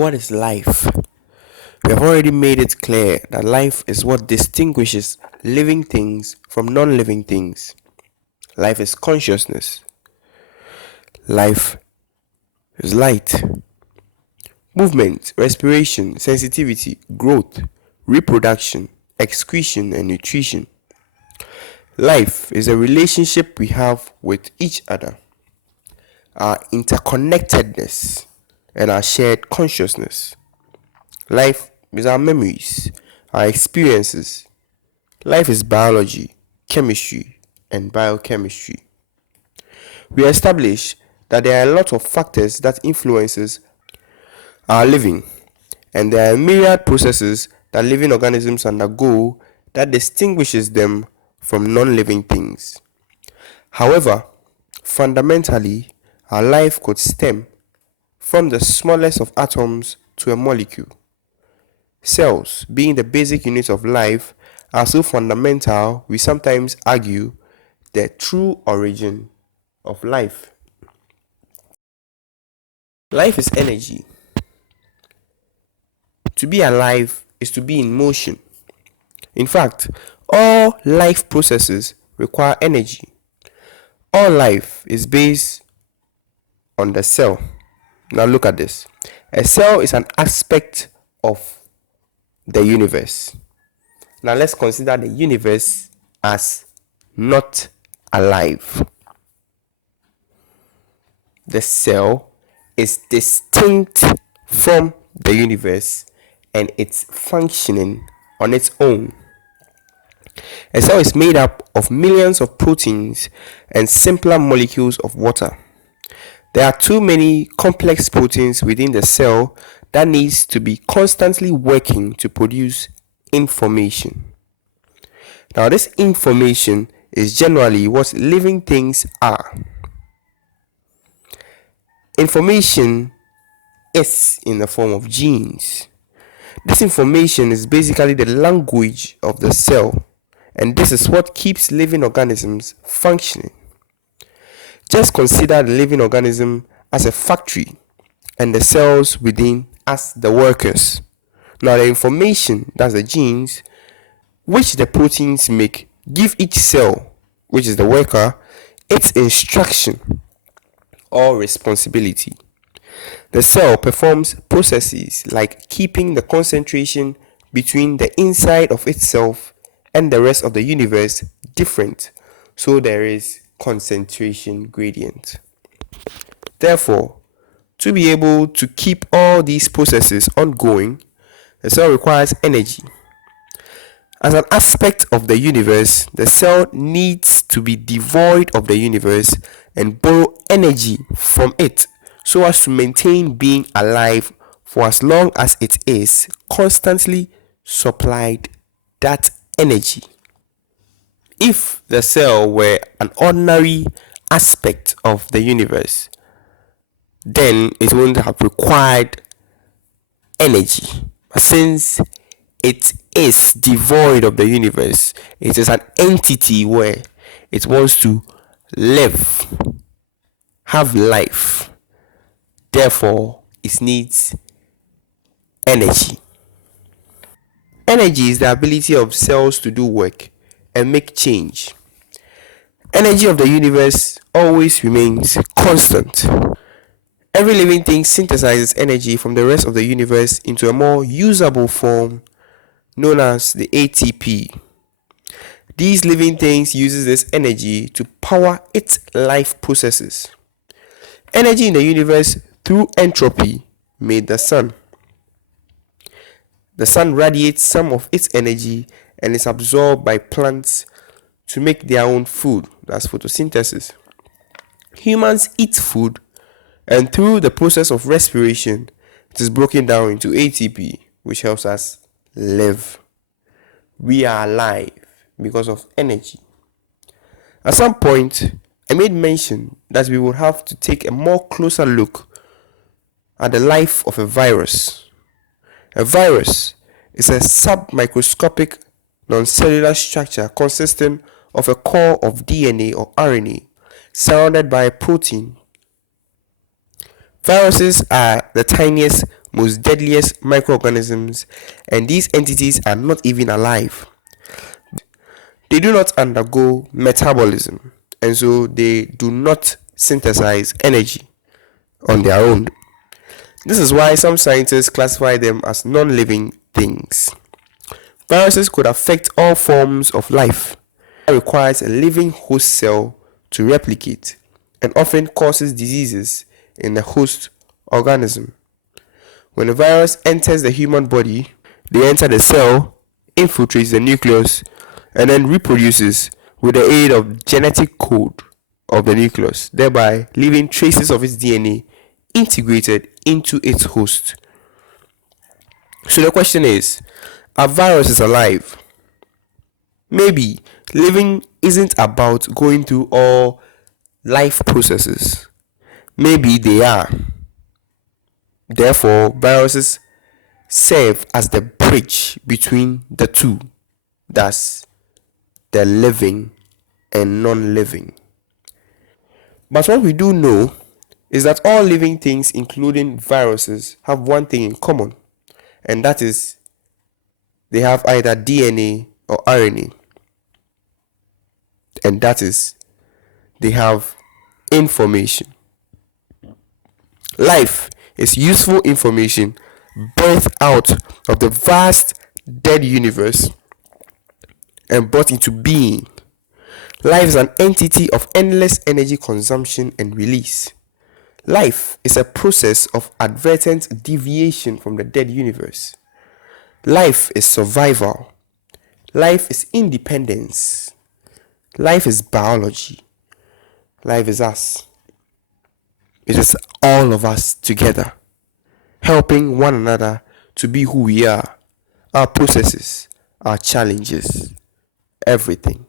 What is life? We have already made it clear that life is what distinguishes living things from non living things. Life is consciousness. Life is light, movement, respiration, sensitivity, growth, reproduction, excretion, and nutrition. Life is a relationship we have with each other, our interconnectedness, and our shared consciousness. Life is our memories, our experiences. Life is biology, chemistry, and biochemistry. We establish that there are a lot of factors that influences our living, and there are myriad processes that living organisms undergo that distinguishes them from non-living things. However, fundamentally, our life could stem from the smallest of atoms to a molecule. Cells, being the basic units of life, are so fundamental we sometimes argue the true origin of life. Life is energy. To be alive is to be in motion. In fact, all life processes require energy. All life is based on the cell. Now look at this. A cell is an aspect of the universe. Now let's consider the universe as not alive. The cell is distinct from the universe and it's functioning on its own. A cell is made up of millions of proteins and simpler molecules of water. There are too many complex proteins within the cell that needs to be constantly working to produce information. Now, this information is generally what living things are. Information is in the form of genes. This information is basically the language of the cell, and this is what keeps living organisms functioning. Just consider the living organism as a factory and the cells within as the workers. Now, the information, that's the genes, which the proteins make, give each cell, which is the worker, its instruction or responsibility. The cell performs processes like keeping the concentration between the inside of itself and the rest of the universe different, so there is concentration gradient. Therefore, to be able to keep all these processes ongoing, the cell requires energy. As an aspect of the universe, the cell needs to be devoid of the universe and borrow energy from it so as to maintain being alive for as long as it is constantly supplied that energy. If the cell were an ordinary aspect of the universe, then it wouldn't have required energy. Since it is devoid of the universe, it is an entity where it wants to live, have life. Therefore, it needs energy. Energy is the ability of cells to do work and make change. Energy of the universe always remains constant. Every living thing synthesizes energy from the rest of the universe into a more usable form known as the ATP. These living things uses this energy to power its life processes. Energy in the universe through entropy made the sun. The sun radiates some of its energy and is absorbed by plants to make their own food. That's photosynthesis. Humans eat food, and through the process of respiration, it is broken down into ATP, which helps us live. We are alive because of energy. At some point, I made mention that we would have to take a more closer look at the life of a virus. A virus is a submicroscopic non-cellular structure consisting of a core of DNA or RNA surrounded by a protein. Viruses are the tiniest most deadliest microorganisms, and these entities are not even alive. They do not undergo metabolism, and so they do not synthesize energy on their own. This is why some scientists classify them as non living things. Viruses could affect all forms of life. It requires a living host cell to replicate and often causes diseases in the host organism. When a virus enters the human body, they enter the cell, infiltrates the nucleus, and then reproduces with the aid of genetic code of the nucleus, thereby leaving traces of its DNA integrated into its host. So the question is, are viruses alive? Maybe living isn't about going through all life processes. Maybe they are. Therefore, viruses serve as the bridge between the two. That's the living and non living. But what we do know is that all living things, including viruses, have one thing in common, and that is they have either DNA or RNA, and that is they have information. Life is useful information birthed out of the vast dead universe and brought into being. Life is an entity of endless energy consumption and release. Life is a process of advertent deviation from the dead universe. Life is survival. Life is independence. Life is biology. Life is us. It is all of us together, helping one another to be who we are, our processes, our challenges, everything.